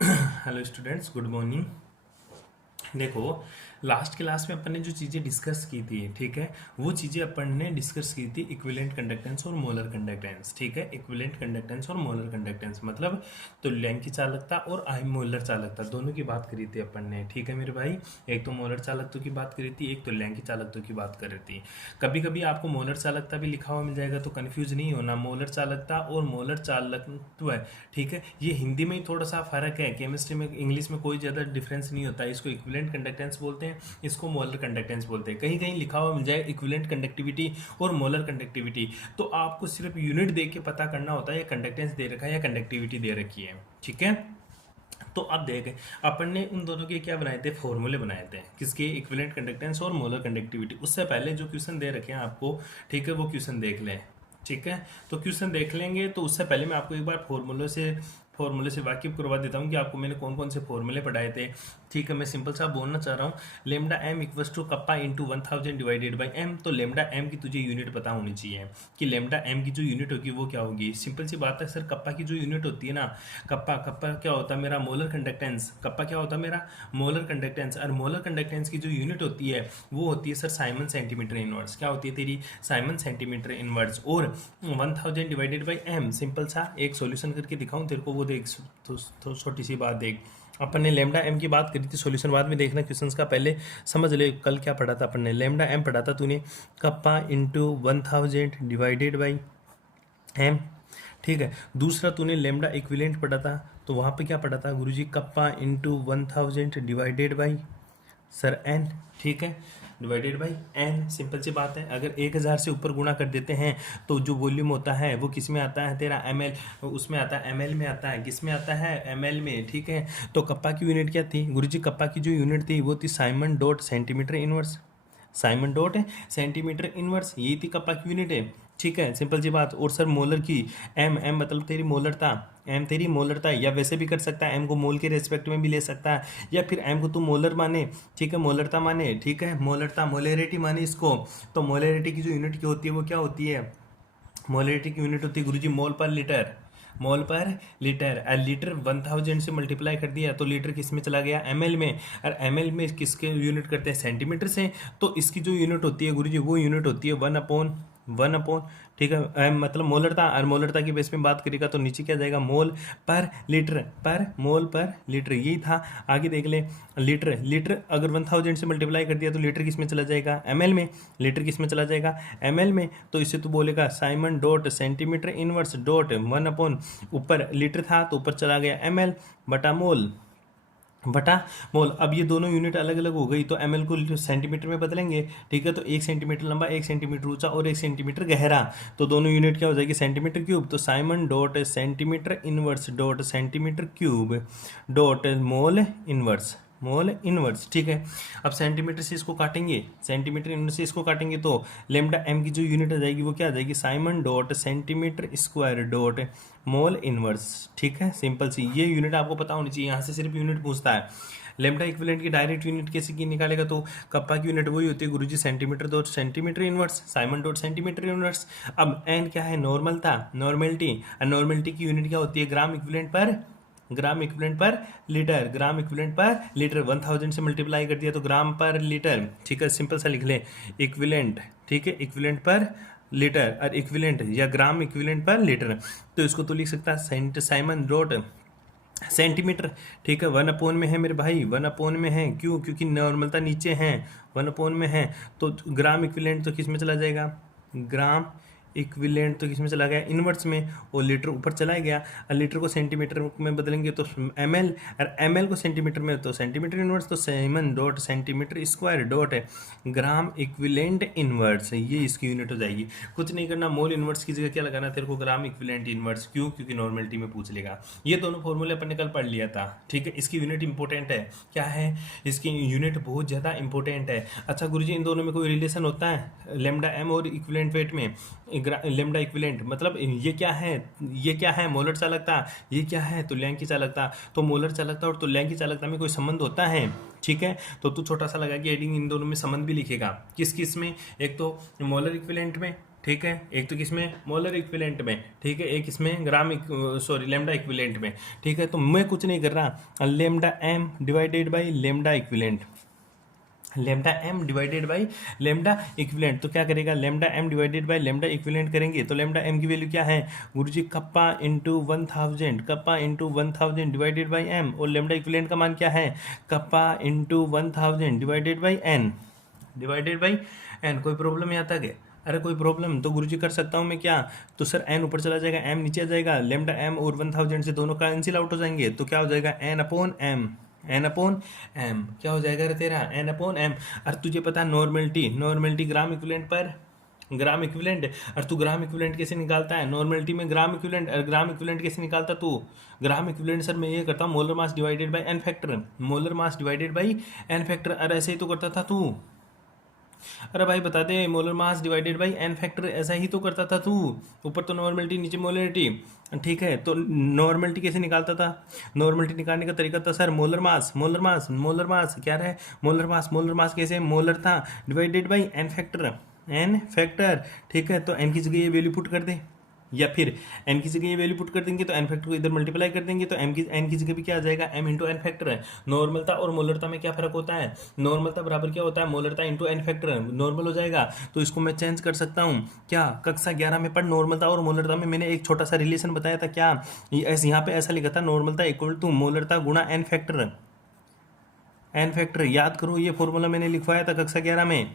Hello students, good morning. देखो, last class में अपन ने जो चीज़ें डिस्कस की थी, ठीक है, वो चीज़ें अपन ने डिस्कस की थी इक्विवेलेंट कंडक्टेंस और मोलर कंडक्टेंस। ठीक है, इक्विवेलेंट कंडक्टेंस और मोलर कंडक्टेंस मतलब तुल्यांक की चालकता और मोलर चालकता दोनों की बात करी थी अपन ने। ठीक है मेरे भाई, एक तो मोलर चालकता की बात करी थी, एक तुल्यांक की चालकता की बात करी थी। कभी कभी आपको मोलर चालकता भी लिखा हुआ मिल जाएगा, तो कन्फ्यूज नहीं होना। मोलर चालकता और मोलर चालकत्व, ठीक है, ये हिंदी में ही थोड़ा सा फर्क है, केमिस्ट्री में इंग्लिश में कोई ज़्यादा डिफरेंस नहीं होता है। इसको इक्विवेलेंट कंडक्टेंस बोलते हैं, इसको मोलर कंडक्टेंस बोलते हैं। कहीं कहीं लिखा हुआ मिल जाए इक्विवेलेंट कंडक्टिविटी और मोलर कंडक्टिविटी, तो आपको सिर्फ यूनिट देख के पता करना होता है ये कंडक्टेंस दे रखा है या कंडक्टिविटी दे रखी है। ठीक है, तो अब देखें, अपन ने उन दोनों के क्या बनाए थे, फॉर्मूले बनाए थे, किसके, इक्विवेलेंट कंडक्टेंस और मोलर कंडक्टिविटी। उससे पहले जो क्वेश्चन दे रखे हैं आपको, ठीक है, वो क्वेश्चन देख लें। ठीक है, तो क्वेश्चन देख लेंगे, तो उससे पहले मैं आपको एक बार फॉर्मूले से वाकिफ करवा देता हूँ कि आपको मैंने कौन कौन से फॉर्मूले पढ़ाए थे। ठीक है, मैं सिंपल सा बोलना चाह रहा हूँ, lambda M equals to kappa into 1000 divided by M. तो लेमडा एम की तुझे यूनिट पता होनी चाहिए कि लेमडा एम की जो यूनिट होगी वो क्या होगी। सिंपल सी बात है सर, कप्पा की जो यूनिट होती है ना, कप्पा कप्पा क्या होता है मेरा, मोलर कंडक्टेंस। कप्पा क्या होता है मेरा, मोलर कंडक्टेंस। और मोलर कंडक्टेंस की जो यूनिट होती है वो होती है सर साइमन सेंटीमीटर इनवर्स। क्या होती है तेरी, साइमन सेंटीमीटर इनवर्स। और 1000 डिवाइडेड बाई एम, सिंपल सा एक सॉल्यूशन करके दिखाऊं तेरे को, वो देख तो छोटी सी बात देख। अपन ने लेमडा एम की बात करी थी, सॉल्यूशन बाद में देखना क्वेश्चंस का, पहले समझ ले कल क्या पढ़ा था अपन ने। लेमडा एम पढ़ा था तूने, kappa into 1000 divided by M. ठीक है, दूसरा तूने लेमडा इक्विवेलेंट पढ़ा था, तो वहाँ पे क्या पढ़ा था गुरुजी, kappa into 1000 divided by sir N. ठीक है, डिवाइडेड बाई एन। सिंपल सी बात है, अगर 1000 से ऊपर गुणा कर देते हैं तो जो वॉल्यूम होता है वो किस में आता है तेरा, एम एल, उसमें आता है, एम एल में आता है। किस में आता है, एम एल में। ठीक है, तो कप्पा की यूनिट क्या थी गुरुजी, कप्पा की जो यूनिट थी वो थी Simon dot centimetre inverse. Siemens dot centimetre inverse, यही थी कप्पा की यूनिट है। ठीक है, सिंपल सी बात। और सर मोलर की, एम एम मतलब तेरी मोलरता, एम तेरी मोलरता है, या वैसे भी कर सकता है, एम को मोल के रेस्पेक्ट में भी ले सकता है, या फिर एम को तू मोलर माने, ठीक है, मोलरता माने। ठीक है, मोलरता, मोलेरिटी माने इसको। तो मोलेरिटी की जो यूनिट की होती है वो क्या होती है, मोलेरिटी की यूनिट होती है गुरुजी मोल पर लीटर। मोल पर लीटर, और लीटर 1000 से मल्टीप्लाई कर दिया तो लीटर किस में चला गया, एमएल में। और एमएल में किसके यूनिट करते हैं, सेंटीमीटर से। तो इसकी जो यूनिट होती है गुरुजी, वो यूनिट होती है 1/1। ठीक है, मतलब मोलरता, और मोलरता की बेस में बात करेगा तो नीचे क्या जाएगा, मोल पर लीटर, पर मोल पर लीटर, यही था। आगे देख ले, लीटर, लीटर अगर 1000 से मल्टीप्लाई कर दिया तो लीटर किस में चला जाएगा, एमएल में। लीटर किस में चला जाएगा, एमएल में। तो इससे तू बोलेगा Simon dot centimetre inverse dot 1/, ऊपर लीटर था तो ऊपर चला गया एमएल बटा मोल, बटा मोल। अब ये दोनों यूनिट अलग अलग हो गई तो एम एल को सेंटीमीटर में बदलेंगे। ठीक है, तो 1 सेंटीमीटर लंबा, 1 सेंटीमीटर ऊंचा और 1 सेंटीमीटर गहरा, तो दोनों यूनिट क्या हो जाएगी, सेंटीमीटर क्यूब। तो Simon dot centimetre inverse dot centimetre cube dot mole inverse, mole inverse. ठीक है, अब सेंटीमीटर से इसको काटेंगे, सेंटीमीटर इनवर्स से इसको काटेंगे तो लेमडा एम की जो यूनिट आ जाएगी वो क्या आ जाएगी, Simon dot centimetre square dot mole inverse. ठीक है, सिंपल सी ये यूनिट आपको पता होनी चाहिए, यहाँ से सिर्फ यूनिट पूछता है। लेमडा इक्विवेलेंट की डायरेक्ट यूनिट कैसे की निकालेगा, तो कप्पा की यूनिट वही होती है गुरुजी, centimetre dot centimetre inverse, siemens dot centimetre inverse. अब एन क्या है, नॉर्मल था, नॉर्मेलिटी, और नॉर्मेलिटी की यूनिट क्या होती है, ग्राम इक्विवेलेंट पर, ग्राम इक्विवेलेंट पर लीटर, ग्राम इक्विवेलेंट पर लीटर। 1000 से मल्टीप्लाई कर दिया तो ग्राम पर लीटर। ठीक है, सिंपल सा लिख ले, इक्विवेलेंट। ठीक है, इक्विवेलेंट पर लीटर, और इक्विवेलेंट या ग्राम इक्विवेलेंट पर लीटर। तो इसको तो लिख सकता है साइमन डॉट सेंटीमीटर। ठीक है, 1/, में है मेरे भाई, 1/, में है, क्यों, क्योंकि नॉर्मलता नीचे है, 1/, में है। तो ग्राम इक्विवेलेंट तो किस में चला जाएगा, ग्राम इक्विवेलेंट तो किस में चला गया, इनवर्स में, और लीटर ऊपर चला गया। और लीटर को सेंटीमीटर में बदलेंगे तो एमएल, और एमएल को सेंटीमीटर में तो सेंटीमीटर इनवर्स, तो Simon dot centimetre square dot gram equivalent inverse, ये इसकी यूनिट हो जाएगी। कुछ नहीं करना, मोल इनवर्स की जगह क्या लगाना तेरे को, ग्राम इक्विवेलेंट इनवर्स। क्यों, क्योंकि नॉर्मेलिटी में पूछ लेगा। ये दोनों फॉर्मूले अपन ने कल पढ़ लिया था। ठीक है, इसकी यूनिट इंपॉर्टेंट है, क्या है, इसकी यूनिट बहुत ज़्यादा इंपॉर्टेंट है। अच्छा गुरुजी, इन दोनों में कोई रिलेशन होता है, लेमडा एम और इक्विवेलेंट वेट में, लेमडा इक्विवेलेंट मतलब ये क्या है, ये क्या है, मोलर चालकता, ये क्या है, तुल्यांक की चालकता। तो मोलर चालकता और तुल्यांक की चालकता में कोई संबंध होता है। ठीक है, तो तू छोटा सा लगा कि एडिंग इन दोनों में संबंध भी लिखेगा, किस किस में, एक तो मोलर इक्विवेलेंट में, ठीक है, एक तो किसमें, मोलर इक्विवेलेंट में, ठीक है, एक इसमें लेमडा इक्विवेलेंट में, ठीक है। तो मैं कुछ नहीं कर रहा, lambda M divided by lambda equivalent, lambda M divided by lambda equivalent. तो क्या करेगा, lambda M divided by lambda equivalent करेंगे तो लेमडा एम की वैल्यू क्या है गुरुजी, kappa into 1000, kappa into 1000 divided by M, और लेमडा इक्विवेलेंट का मान क्या है, kappa into 1000 divided by N, divided by N. कोई प्रॉब्लम यहाँ तक है? अरे कोई प्रॉब्लम तो गुरुजी कर सकता हूँ मैं क्या, तो सर एन ऊपर चला जाएगा, एम नीचे आ जाएगा, लेमडा एम और 1000 से दोनों कैंसिल आउट हो जाएंगे, तो क्या हो जाएगा, N upon M, N upon M. क्या हो जाएगा रे तेरा, एन अपॉन एम। अरे तुझे पता है नॉर्मेलिटी, नॉर्मेलिटी ग्राम इक्विवेलेंट पर ग्राम इक्विवेलेंट, और तू ग्राम इक्विवेलेंट कैसे निकालता है, नॉर्मेलिटी में ग्राम इक्विवेलेंट, और ग्राम इक्विवेलेंट कैसे निकालता तू, ग्राम इक्विवेलेंट सर मैं ये करता हूँ molar mass divided by N factor, molar mass divided by N factor. अरे ऐसे ही तो करता था तू, अरे भाई बता दे, molar mass divided by N factor, ऐसा ही तो करता था तू, ऊपर तो नॉर्मेलिटी नीचे मोलरिटी, ठीक है। तो नॉर्मेलिटी कैसे निकालता था, नॉर्मेलिटी निकालने का तरीका था sir molar mass, molar mass, molar mass क्या रहा है, मोलर मास, मोलर मास कैसे, मोलर था divided by N factor, N factor, ठीक है। तो एन की जगह ये वैल्यू पुट कर दे, या फिर एन की जगह ये वैल्यू पुट कर देंगे तो एन फैक्टर को इधर मल्टीप्लाई कर देंगे, तो एन की जगह भी क्या आ जाएगा, एम इंटू एन फैक्टर है। नॉर्मलता और मोलरता में क्या फर्क होता है, नॉर्मलता बराबर क्या होता है, मोलरता इंटू एन फैक्टर, नॉर्मल हो जाएगा। तो इसको मैं चेंज कर सकता हूँ क्या, कक्षा 11 में पढ़ नॉर्मलता और मोलरता में मैंने एक छोटा सा रिलेशन बताया था क्या, यहाँ पे ऐसा लिखा था, नॉर्मलता इक्वल टू मोलरता गुणा एन फैक्टर, एन फैक्टर याद करो, ये फॉर्मूला मैंने लिखवाया था कक्षा 11 में।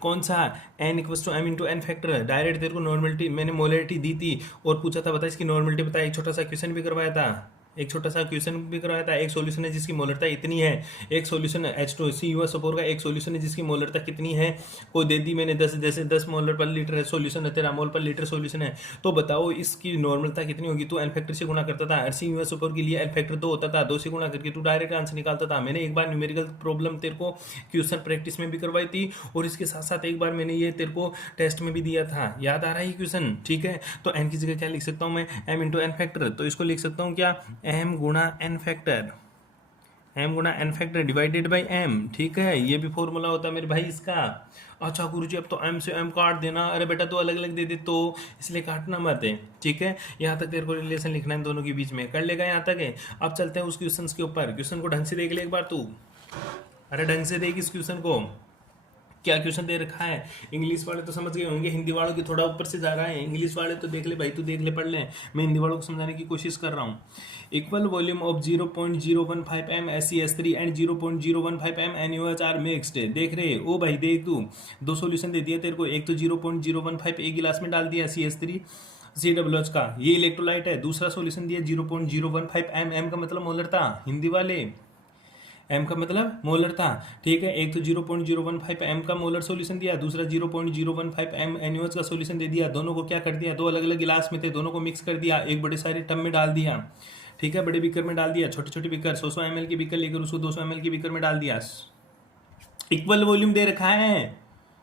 कौन सा, N equals to M into N factor, direct तेरे को नॉर्मलिटी मैंने मोलरिटी दी थी और पूछा था बता इसकी नॉर्मलिटी बता, एक छोटा सा क्वेश्चन भी करवाया था, एक छोटा सा क्वेश्चन भी करवाया था। एक सॉल्यूशन है जिसकी मोलरता इतनी है, एक सॉल्यूशन है H2CuSO4 का, एक सॉल्यूशन है जिसकी मोलरता कितनी है, को दे दी मैंने 10, जैसे 10 मोलर पर लीटर सॉल्यूशन है तेरा, मोल पर लीटर सॉल्यूशन है, तो बताओ इसकी नॉर्मलता कितनी होगी। तो एन फैक्टर से गुणा करता था, CuSO4 के लिए एन फैक्टर 2 होता था, 2 से गुणा करके तू डायरेक्ट आंसर निकालता था। मैंने एक बार न्यूमेरिकल प्रॉब्लम तेरे को क्वेश्चन प्रैक्टिस में भी करवाई थी, और इसके साथ साथ एक बार मैंने ये तेरे को टेस्ट में भी दिया था, याद आ रहा है ये क्वेश्चन, ठीक है। तो एन की जगह क्या लिख सकता हूँ मैं, एम इंटू एन फैक्टर, तो इसको लिख सकता हूँ क्या, एम गुणा एन फैक्टर, एम गुणा N factor divided by M, ठीक है। ये भी फॉर्मूला होता है मेरे भाई इसका। अच्छा गुरुजी अब तो एम से एम काट देना, अरे बेटा तो अलग अलग दे दे, तो इसलिए काटना मत है, ठीक है। यहाँ तक तेरे को रिलेशन लिखना है दोनों के बीच में, कर लेगा यहाँ तक है। अब चलते हैं उस क्वेश्चन के ऊपर, क्वेश्चन को ढंग से देख ले एक बार तू, अरे ढंग से देख इस क्वेश्चन को, क्या क्वेश्चन दे रखा है। इंग्लिश वाले तो समझ गए होंगे, हिंदी वालों की थोड़ा ऊपर से जा रहा है, इंग्लिश वाले तो देख ले भाई, तू देख ले, पढ़ ले, मैं हिंदी वालों को समझाने की कोशिश कर रहा हूँ। Equal volume of 0.015 m SeS3 and 0.015 m NaOH are mixed, देख रहे ओ भाई, देख तू, दो सॉल्यूशन दे दिया तेरे को, एक तो 0.015 एक गिलास में डाल दिया CH3 COOH का, ये इलेक्ट्रोलाइट है। दूसरा सॉल्यूशन दिया 0.015 m, m का मतलब मोलर था हिंदी वाले, एम का मतलब मोलर था, ठीक है। एक तो 0.015 एम का मोलर सॉल्यूशन दिया, दूसरा 0.015 एम NaOH का सॉल्यूशन दे दिया। दोनों को क्या कर दिया, दो अलग अलग गिलास में थे, दोनों को मिक्स कर दिया, एक बड़े सारे टब में डाल दिया, ठीक है, बड़े बीकर में डाल दिया, छोटे छोटे बीकर 100 ml के बीकर लेकर उसको 200 ml के बीकर में डाल दिया। इक्वल वॉल्यूम दे रखा है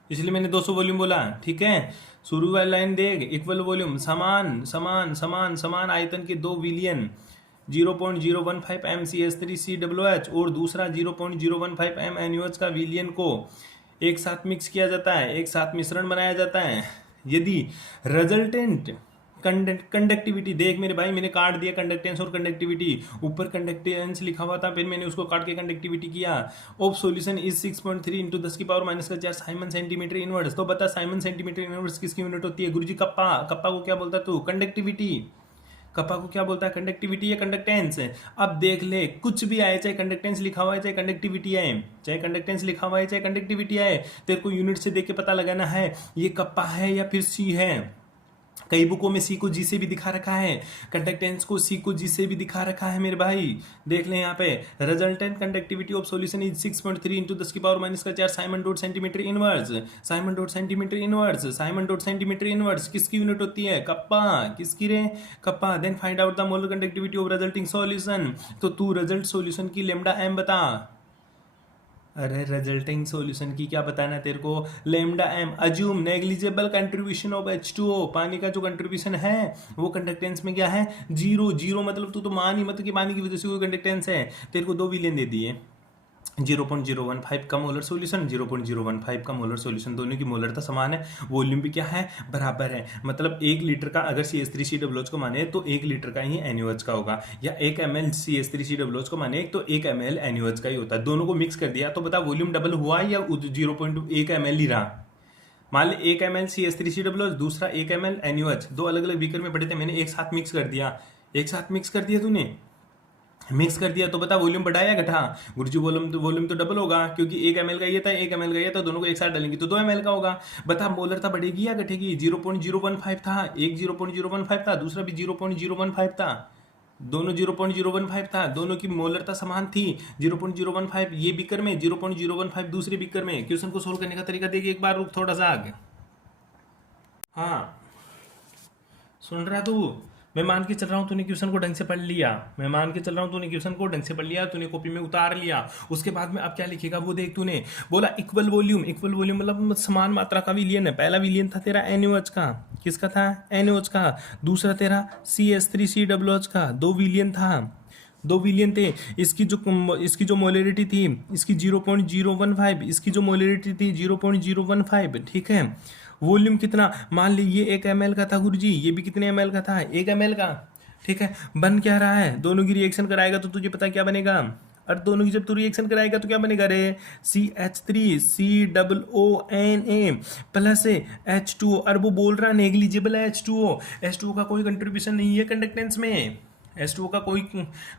इसलिए मैंने 200 वॉल्यूम बोला, ठीक है। शुरू वाली लाइन देख, इक्वल वॉल्यूम समान समान समान समान आयतन के दो विलियन 0.015 m CH3 COOH और दूसरा 0.015 m NaOH का विलियन को एक साथ मिक्स किया जाता है, एक साथ मिश्रण बनाया जाता है। यदि रिजल्टेंट कंडक्टिविटी, देख मेरे भाई मैंने काट दिया कंडक्टेंस और कंडक्टिविटी, ऊपर कंडक्टेंस लिखा हुआ था, फिर मैंने उसको काट के कंडक्टिविटी किया। ऑफ सॉल्यूशन इज 6.3 इंटू 10 की पावर -4 साइमन सेंटीमीटर इनवर्स। तो बता साइमन सेंटीमीटर इनवर्स किसकी यूनिट होती है गुरुजी, कप्पा, कप्पा को क्या बोलता तू, कंडक्टिविटी, कप्पा को क्या बोलता है, कंडक्टिविटी या कंडक्टेंस। अब देख ले कुछ भी आए, चाहे कंडक्टेंस लिखा हुआ है चाहे कंडक्टिविटी आए, चाहे कंडक्टेंस लिखा हुआ है चाहे कंडक्टिविटी आए, तेरे को यूनिट से देख के पता लगाना है ये कप्पा है या फिर सी है। कई बुकों में सी को जी से भी दिखा रखा है, कंडक्टेंस को सी को जी से भी दिखा रखा है मेरे भाई, देख ले यहाँ पे। Resultant conductivity of solution is 6.3 into 10 की power -4 siemens dot centimetre inverse, siemens dot centimetre inverse, siemens dot centimetre inverse किसकी यूनिट होती है, कप्पा, किसकी रे, kappa. Then find out the molar conductivity of resulting solution, तो तू result solution की lambda M बता। अरे रिजल्टिंग सॉल्यूशन की क्या बताना तेरे को, lambda M. Assume negligible contribution of H2O, पानी का जो कंट्रीब्यूशन है वो कंडक्टेंस में क्या है, 0 0, मतलब तू तो मान ही मत कि पानी की वजह से कोई कंडक्टेंस है। तेरे को दो विलियन दे दिए, 0.015 का मोलर सॉल्यूशन, 0.015 का मोलर सॉल्यूशन, दोनों की मोलरता समान है, वॉल्यूम भी क्या है, बराबर है। मतलब 1 लीटर का अगर CH3COOH को माने तो 1 लीटर का ही NaOH का होगा, या 1 ml CH3COOH को माने तो 1 ml NaOH का ही होता है। दोनों को मिक्स कर दिया तो बता वॉल्यूम डबल हुआ या 0.1 ml ही रहा। मान ले 1 ml CH3COOH, दूसरा 1 ml NaOH, दो अलग अलग बीकर में पड़े थे, मैंने एक साथ मिक्स कर दिया, एक साथ मिक्स कर दिया, तूने मिक्स कर दिया तो बता वॉल्यूम बढ़ाया या घटा। गुरुजी वॉल्यूम तो डबल होगा, क्योंकि 1 ml का ये था, 1 ml का ये था, दोनों को एक साथ डालेंगे तो 2 ml का होगा। बता मोलरता बढ़ेगी या घटेगी। 0.015 था, एक 0.015 था, दूसरा भी 0.015 था, दोनों 0.015 था, दोनों की मोलरता समान थी 0.015, ये बीकर में 0.015 दूसरे बीकर में। क्वेश्चन को सोल्व करने का तरीका देखिए, एक बार रुक थोड़ा सा आगे। हाँ सुन रहा तू, मैं मान के चल रहा हूँ तूने क्वेश्चन को ढंग से पढ़ लिया, मैं मान के चल रहा हूँ तूने क्वेश्चन को ढंग से पढ़ लिया, तूने कॉपी में उतार लिया। उसके बाद में अब क्या लिखेगा वो देख, तूने बोला इक्वल वॉल्यूम, इक्वल वॉल्यूम मतलब समान मात्रा का विलियन है। पहला विलियन था तेरा NaOH का, किसका था, NaOH का। दूसरा तेरा CH3COOH का, 2 विलियन था, 2 विलियन थे। इसकी जो मोलरिटी थी, इसकी 0.015, इसकी जो मोलरिटी थी 0.015, ठीक है। वॉल्यूम कितना, मान ली ये 1 ml का था गुरुजी, ये भी कितने ml का था, 1 ml का, ठीक है। बन क्या रहा है, दोनों की रिएक्शन कराएगा तो तुझे पता क्या बनेगा। और दोनों की जब तू रिएक्शन कराएगा तो क्या बनेगा रे, CH3COONA प्लस H2O। और वो बोल रहा है नेग्लिजिबल है H2O, H2O का कोई कंट्रीब्यूशन नहीं है कंडक्टेंस में, H2O का कोई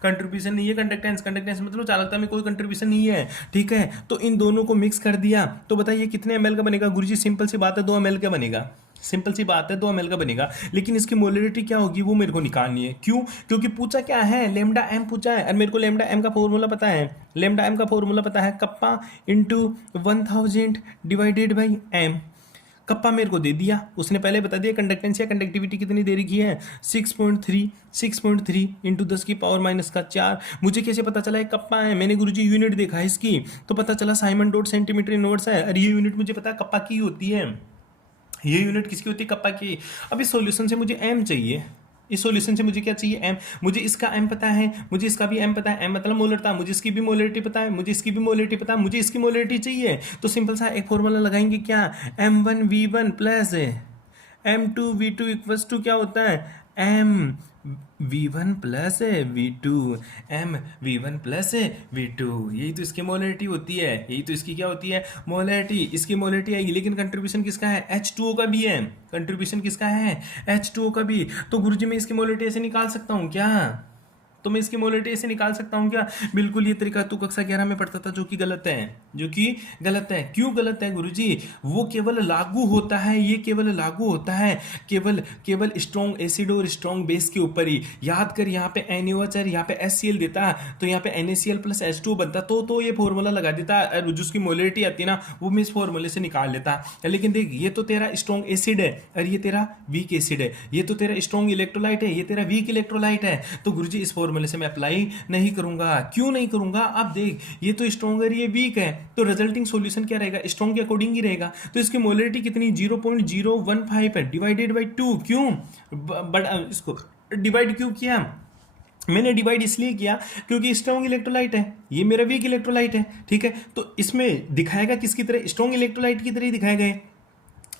कंट्रीब्यूशन नहीं है कंडक्टेंस मतलब चालकता में कोई कंट्रीब्यूशन नहीं है, ठीक है। तो इन दोनों को मिक्स कर दिया तो बताइए कितने ml का बनेगा गुरुजी। सिंपल सी बात है 2 ml का बनेगा, सिंपल सी बात है 2 ml का बनेगा। लेकिन इसकी मोलरिटी क्या होगी वो मेरे को निकालनी है। क्यों, क्योंकि पूछा क्या है, लेमडा एम पूछा है, और मेरे को लेमडा एम का फॉर्मूला पता है, लेमडा एम का फॉर्मूला पता है, kappa into 1000 divided by M. Kappa मेरे को दे दिया, उसने पहले बता दिया कंडक्टेंस या कंडक्टिविटी कितनी दे रखी है, 6.3 इंटू 10⁻⁴। मुझे कैसे पता चला है कप्पा है, मैंने गुरुजी यूनिट देखा है इसकी, तो पता चला साइमन डॉट सेंटीमीटर इनवर्स है, और ये यूनिट मुझे पता है कप्पा की होती है, ये यूनिट किसकी होती है, कप्पा की। अब इस सॉल्यूशन से मुझे एम चाहिए, इस सॉल्यूशन से मुझे क्या चाहिए, एम। मुझे इसका एम पता है, मुझे इसका भी एम पता है, एम मतलब मोलरता, मुझे इसकी भी मोलरिटी पता है, मुझे इसकी भी मोलरिटी पता है, मुझे इसकी मोलरिटी चाहिए। तो सिंपल सा एक फॉर्मूला लगाएंगे, क्या, M1V1 plus M2V2 equals to क्या होता है, M V1 plus V2, M V1 plus V2। यही तो इसकी मोलरिटी होती है, यही तो इसकी क्या होती है, मोलरिटी। इसकी मोलरिटी आएगी, लेकिन कंट्रीब्यूशन किसका है, H2O का भी है, कंट्रीब्यूशन किसका है, H2O का भी। तो गुरुजी मैं इसकी मोलरिटी ऐसे निकाल सकता हूँ क्या, तो मैं इसकी मोलरिटी ऐसे निकाल सकता हूँ क्या। बिल्कुल ये तरीका तू कक्षा 11 में पढ़ता था, जो कि गलत है, जो कि गलत है। क्यों गलत है गुरुजी, वो केवल लागू होता है, ये केवल लागू होता है केवल स्ट्रॉन्ग एसिड और स्ट्रॉन्ग बेस के ऊपर ही। याद कर, यहाँ पे NaOH और यहाँ पे HCl देता तो यहाँ पे NaCl प्लस H2O बनता, तो ये फॉर्मूला लगा देता, और जिसकी मोलरिटी आती ना वो मैं इस फॉर्मूले से निकाल लेता। लेकिन देख, ये तो तेरा स्ट्रॉन्ग एसिड है और ये तेरा वीक एसिड है, ये तो तेरा स्ट्रॉन्ग इलेक्ट्रोलाइट है, ये तेरा वीक इलेक्ट्रोलाइट है। तो गुरुजी इस फॉर्मूले से मैं अप्लाई नहीं करूंगा। क्यों नहीं करूंगा, अब देख, ये तो स्ट्रॉन्गर, ये वीक है, तो रिजल्टिंग सॉल्यूशन क्या रहेगा, स्ट्रॉन्ग के अकॉर्डिंग ही रहेगा। तो इसकी मोलरिटी कितनी, 0.015 है, डिवाइडेड बाई 2। क्यों, बट इसको डिवाइड क्यों किया, मैंने डिवाइड इसलिए किया क्योंकि स्ट्रॉन्ग इलेक्ट्रोलाइट है, ये मेरा वीक इलेक्ट्रोलाइट है, ठीक है। तो इसमें दिखाएगा किसकी तरह, स्ट्रॉन्ग इलेक्ट्रोलाइट की तरह ही दिखाएगा।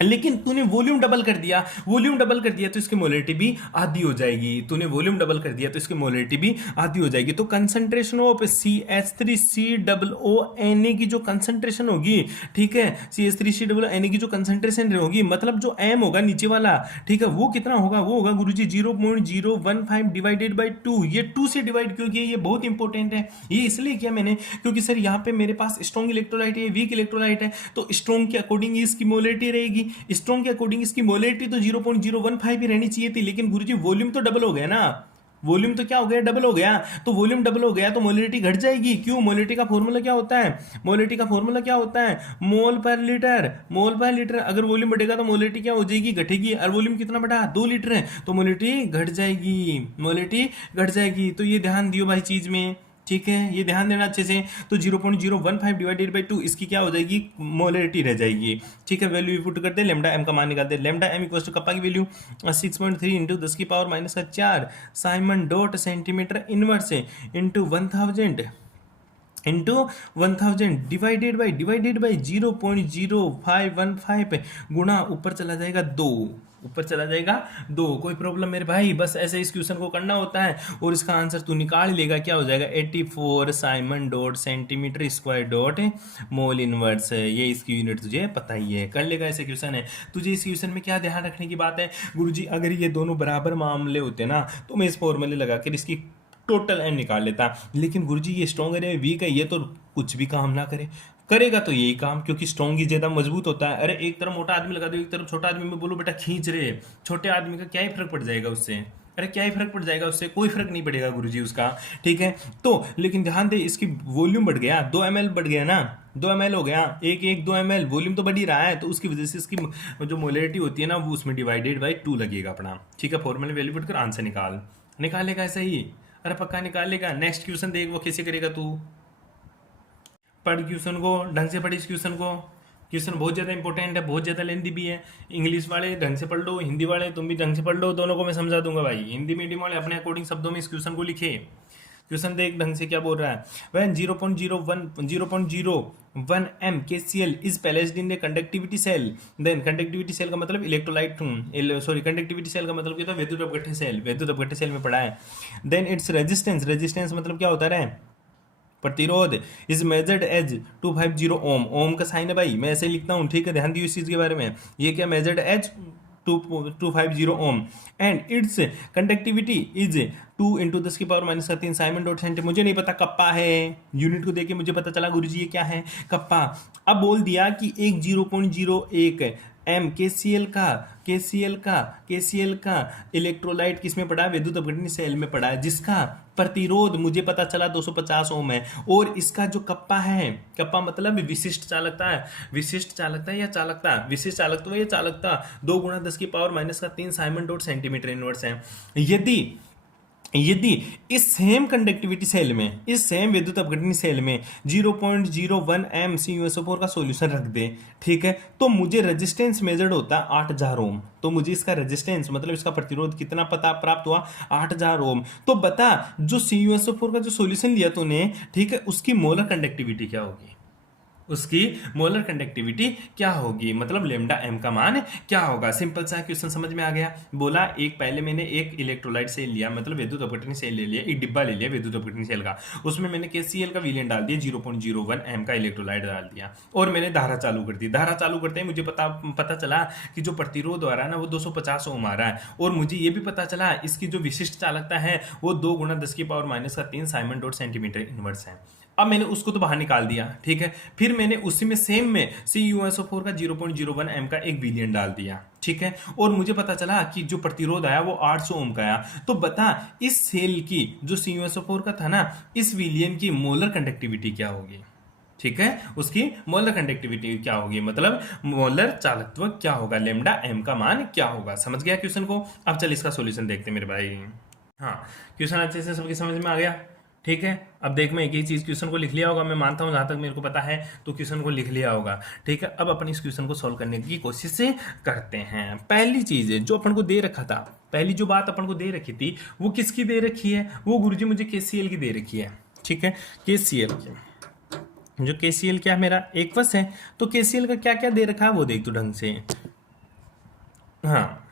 लेकिन तूने वॉल्यूम डबल कर दिया, वॉल्यूम डबल कर दिया तो इसकी मोलरिटी भी आधी हो जाएगी, तूने वॉल्यूम डबल कर दिया तो इसकी मोलरिटी भी आधी हो जाएगी। तो कंसंट्रेशन ऑफ CH3COONA की जो कंसंट्रेशन होगी, ठीक है, CH3COONA की जो कंसंट्रेशन होगी, मतलब जो एम होगा नीचे वाला, ठीक है, वो कितना होगा, वो होगा गुरुजी 0.015 डिवाइडेड बाई 2। ये 2 से डिवाइड क्यों किया, ये बहुत इंपॉर्टेंट है। ये इसलिए किया मैंने क्योंकि सर यहाँ पे मेरे पास स्ट्रॉन्ग इलेक्ट्रोलाइट है, वीक इलेक्ट्रोलाइट है, तो स्ट्रॉन्ग के अकॉर्डिंग इसकी मोलरिटी रहेगी, स्ट्रॉन्ग के अकॉर्डिंग इसकी मोलरिटी तो 0.015 ही रहनी चाहिए थी। लेकिन गुरुजी वॉल्यूम तो डबल हो गया ना, वॉल्यूम तो क्या हो गया, डबल हो गया। तो वॉल्यूम डबल हो गया तो मोलरिटी घट जाएगी। क्यों, मोलरिटी का फॉर्मूला क्या होता है, मोलरिटी का फॉर्मूला क्या होता है, मोल पर लीटर, मोल पर लीटर। अगर वॉल्यूम बढ़ेगा तो मोलरिटी क्या हो जाएगी, घटेगी। और वॉल्यूम कितना बढ़ा, 2 लीटर है, तो मोलरिटी घट जाएगी, मोलरिटी घट जाएगी। तो ये ध्यान दियो भाई चीज में, ठीक है, ये ध्यान देना अच्छे से। तो 0.015 डिवाइडेड बाई 2 इसकी क्या हो जाएगी, मोलरिटी रह जाएगी, ठीक है। वैल्यू पुट करते हैं, लेमडा एम का मान निकालते हैं। Lambda M equal to kappa की value 6.3 into 10⁻⁴ siemens dot centimetre inverse into 1000 into 1000 divided by 0.0515 गुणा ऊपर चला जाएगा 2, ऊपर चला जाएगा 2। कोई प्रॉब्लम मेरे भाई? बस ऐसे इस क्वेश्चन को करना होता है और इसका आंसर तू निकाल लेगा। क्या हो जाएगा? 84 Simon dot centimetre square dot mole inverse. ये इसकी यूनिट तुझे पता ही है, कर लेगा। ऐसे क्वेश्चन है। तुझे इस क्वेश्चन में क्या ध्यान रखने की बात है? गुरुजी अगर ये दोनों बराबर मामले होते ना तो मैं इस फॉर्मूले लगाकर इसकी टोटल एम निकाल लेता, लेकिन गुरुजी ये स्ट्रॉन्ग है वीक है, ये तो कुछ भी काम ना करे। करेगा तो यही काम, क्योंकि स्ट्रॉन्ग ही ज्यादा मजबूत होता है। अरे एक तरफ मोटा आदमी लगा दो, एक तरफ छोटा आदमी, में बोलो बेटा खींच रहे, छोटे आदमी का क्या ही फर्क पड़ जाएगा उससे? अरे क्या ही फर्क पड़ जाएगा उससे? कोई फर्क नहीं पड़ेगा गुरुजी उसका। ठीक है, तो लेकिन ध्यान दे इसकी वॉल्यूम बढ़ गया, 2 ml बढ़ गया ना, 2 ml हो गया, एक एक 2 ml वॉल्यूम तो बढ़ ही रहा है, तो उसकी वजह से इसकी जो मोलरिटी होती है ना वो उसमें डिवाइडेड बाई 2 लगेगा अपना। ठीक है, फॉर्मूले वैल्यू पुट कर आंसर निकालेगा ऐसा ही। अरे पक्का निकालेगा। नेक्स्ट क्वेश्चन देख, वो कैसे करेगा तू। पढ़ क्वेश्चन को, ढंग से पढ़ इस क्वेश्चन को। क्वेश्चन बहुत ज़्यादा इंपॉर्टेंट है, बहुत ज़्यादा लेंथी भी है। इंग्लिश वाले ढंग से पढ़ लो, हिंदी वाले तुम भी ढंग से पढ़ लो, दोनों को मैं समझा दूंगा भाई। हिंदी मीडियम वाले अपने अकॉर्डिंग शब्दों में इस क्वेश्चन को लिखे। क्वेश्चन देख ढंग से क्या बोल रहा है। When 0.01 m KCl is placed in the conductivity cell, then conductivity cell का मतलब इलेक्ट्रोलाइट, सॉरी कंडक्टिविटी सेल का मतलब क्या था? विद्युत अपघट्य सेल, विद्युत अपघट्य सेल में पढ़ा है। देन इट्स रेजिस्टेंस, रेजिस्टेंस मतलब क्या होता है? प्रतिरोध इज मेजर्ड एज 250 ओम। ओम का साइन है भाई, मैं ऐसे लिखता हूँ। ठीक है, ध्यान दियो इस चीज के बारे में। ये क्या? Measured as 250 ohm and its conductivity is 2 into 10⁻³ siemens dot centimetre. मुझे नहीं पता कप्पा है, यूनिट को देके मुझे पता चला गुरुजी ये क्या है? कप्पा। अब बोल दिया कि एक 0.01 एम केसीएल का इलेक्ट्रोलाइट किस में पड़ा है? विद्युत अपघटनी सेल में पड़ा है, जिसका प्रतिरोध मुझे पता चला 250 ओम है। और इसका जो कप्पा है, कप्पा मतलब विशिष्ट चालकता है, विशिष्ट चालकता या चालकता, विशिष्ट चालकता या चालकता 2 × 10⁻³ साइमन डॉट सेंटीमीटर इनवर्स है। यदि इस सेम कंडक्टिविटी सेल में, इस सेम विद्युत अपघटनी सेल में 0.01 m CuSO4 का सॉल्यूशन रख दे, ठीक है, तो मुझे रेजिस्टेंस मेजर्ड होता है 8000 ओम। तो मुझे इसका रेजिस्टेंस मतलब इसका प्रतिरोध कितना पता प्राप्त हुआ? 8000 ओम। तो बता जो CuSO4 का जो सॉल्यूशन लिया तूने, ठीक है, उसकी मोलर कंडक्टिविटी क्या होगी? उसकी मोलर कंडक्टिविटी क्या होगी? मतलब लेमडा एम का मान क्या होगा? सिंपल सा क्वेश्चन समझ में आ गया। बोला एक पहले मैंने एक इलेक्ट्रोलाइट सेल लिया, मतलब विद्युत अपघटनी सेल ले लिया, एक डिब्बा ले लिया विद्युत अपघटनी सेल का, उसमें मैंने KCl का विलयन डाल दिया, 0.01 एम का इलेक्ट्रोलाइट डाल दिया और मैंने धारा चालू कर दी। धारा चालू करते ही मुझे पता चला कि जो प्रतिरोध आ रहा है ना वो 250 ओम आ रहा है, और मुझे ये भी पता चला इसकी जो विशिष्ट चालकता है वो 2 × 10⁻³ साइमन डॉट सेंटीमीटर इनवर्स है। अब मैंने उसको तो बाहर निकाल दिया, ठीक है, फिर मैंने उसी में सेम में CuSO4 का 0.01 एम का एक विलयन डाल दिया, ठीक है, और मुझे पता चला कि जो प्रतिरोध आया वो 800 ओम का आया। तो बता इस सेल की जो CuSO4 का था ना, इस विलयन की मोलर कंडक्टिविटी क्या होगी? ठीक है, उसकी मोलर कंडक्टिविटी क्या होगी, मतलब मोलर चालकत्व क्या होगा, लेमडा एम का मान क्या होगा? समझ गया क्वेश्चन को? अब चल इसका सॉल्यूशन देखते हैं मेरे भाई। हाँ, क्वेश्चन अच्छे से सबके समझ में आ गया। ठीक है, अब देख मैं एक ही चीज क्वेश्चन को लिख लिया होगा, मैं मानता हूं जहां तक मेरे को पता है तो क्वेश्चन को लिख लिया होगा। ठीक है, अब अपन इस क्वेश्चन को सॉल्व करने की कोशिश से करते हैं। पहली चीज है जो अपन को दे रखा था, पहली जो बात अपन को दे रखी थी वो किसकी दे रखी है? वो गुरुजी मुझे KCl की दे रखी है। ठीक है, KCl की, जो KCl क्या मेरा एक्वस है, तो KCl का क्या क्या दे रखा है वो देख तू ढंग से। हाँ,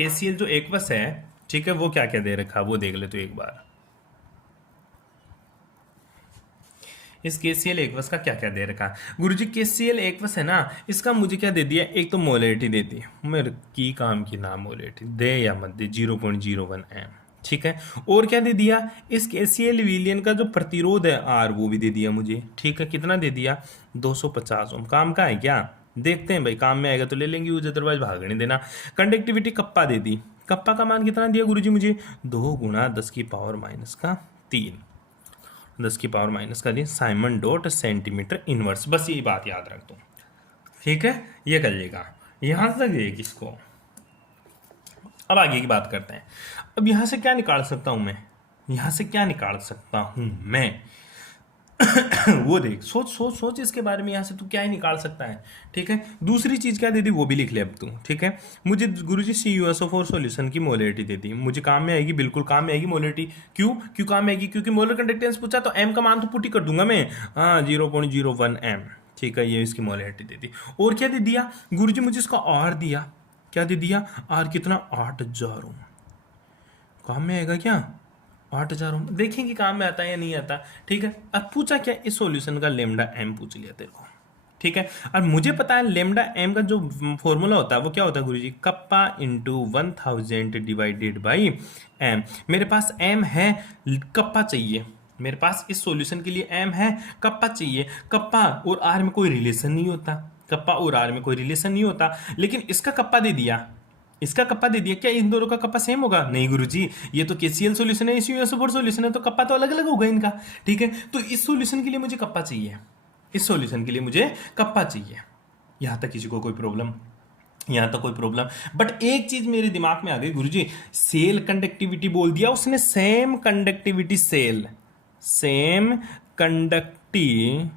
KCl जो एक्वस है, ठीक है, वो क्या क्या दे रखा है वो देख ले तो एक बार। इस KCl एक्वस का क्या क्या दे रखा? गुरुजी KCl एक्वस है ना, इसका मुझे क्या दे दिया? एक तो मोलरिटी दे दी, मेरे की काम की नाम मोलरिटी दे या मत दे, 0.01 एम, ठीक है, और क्या दे दिया? इस KCl विलयन का जो प्रतिरोध है R वो भी दे दिया मुझे, ठीक है, कितना दे दिया? 250 ओम। काम का है क्या? देखते हैं भाई, काम में आएगा तो ले लेंगे यूज, अदरवाइज भागने देना। कंडक्टिविटी कप्पा दे दी, कप्पा का मान कितना दिया गुरुजी मुझे? 2 × 10⁻³ 10⁻³ साइमन डॉट सेंटीमीटर इनवर्स। बस ये बात याद रख दो, ठीक है, ये कर लेगा। यहां तक देख इसको। अब आगे की बात करते हैं। अब यहां से क्या निकाल सकता हूं मैं? यहां से क्या निकाल सकता हूं मैं? वो देख, सोच सोच सोच इसके बारे में, यहाँ से तू क्या ही निकाल सकता है। ठीक है, दूसरी चीज क्या दे दी वो भी लिख ले अब तू। ठीक है, मुझे गुरुजी CuSO4 सॉल्यूशन की मोलरिटी दे दी, मुझे काम में आएगी, बिल्कुल काम में आएगी मोलरिटी। क्यों क्यों काम में आएगी? क्योंकि मोलर कंडक्टेंस पूछा तो एम का मान तो पुट ही कर दूंगा मैं। हाँ, 0.01 m। ठीक है, ये इसकी मोलरिटी दे दी। और क्या दे दिया गुरुजी? मुझे इसका आर दिया। क्या दे दिया? आर कितना? 8000 ओम। काम में आएगा क्या? 8000 ओम। देखेंगे काम में आता है या नहीं आता। ठीक है, अब पूछा क्या? इस सॉल्यूशन का लेमडा एम पूछ लिया तेरे को। ठीक है, और मुझे पता है लेमडा एम का जो फॉर्मूला होता है वो क्या होता है गुरुजी? Kappa into 1000 divided by M. मेरे पास एम है, कप्पा चाहिए। मेरे पास इस सॉल्यूशन के लिए एम है, कप्पा चाहिए। कप्पा और आर में कोई रिलेशन नहीं होता, कप्पा और आर में कोई रिलेशन नहीं होता, लेकिन इसका कप्पा दे दिया, इसका कप्पा दे दिया। क्या इन दोनों का कप्पा सेम होगा? नहीं गुरुजी, ये तो KCl सॉल्यूशन है, CuSO4 सॉल्यूशन है, तो कप्पा तो अलग अलग होगा इनका। ठीक है, तो इस सॉल्यूशन के लिए मुझे कप्पा चाहिए, इस सॉल्यूशन के लिए मुझे कप्पा चाहिए। यहां तक किसी को कोई प्रॉब्लम? यहां तक कोई प्रॉब्लम? बट एक चीज मेरे दिमाग में आ गई गुरुजी, सेल कंडक्टिविटी बोल दिया उसने, same conductivity cell, same conductivity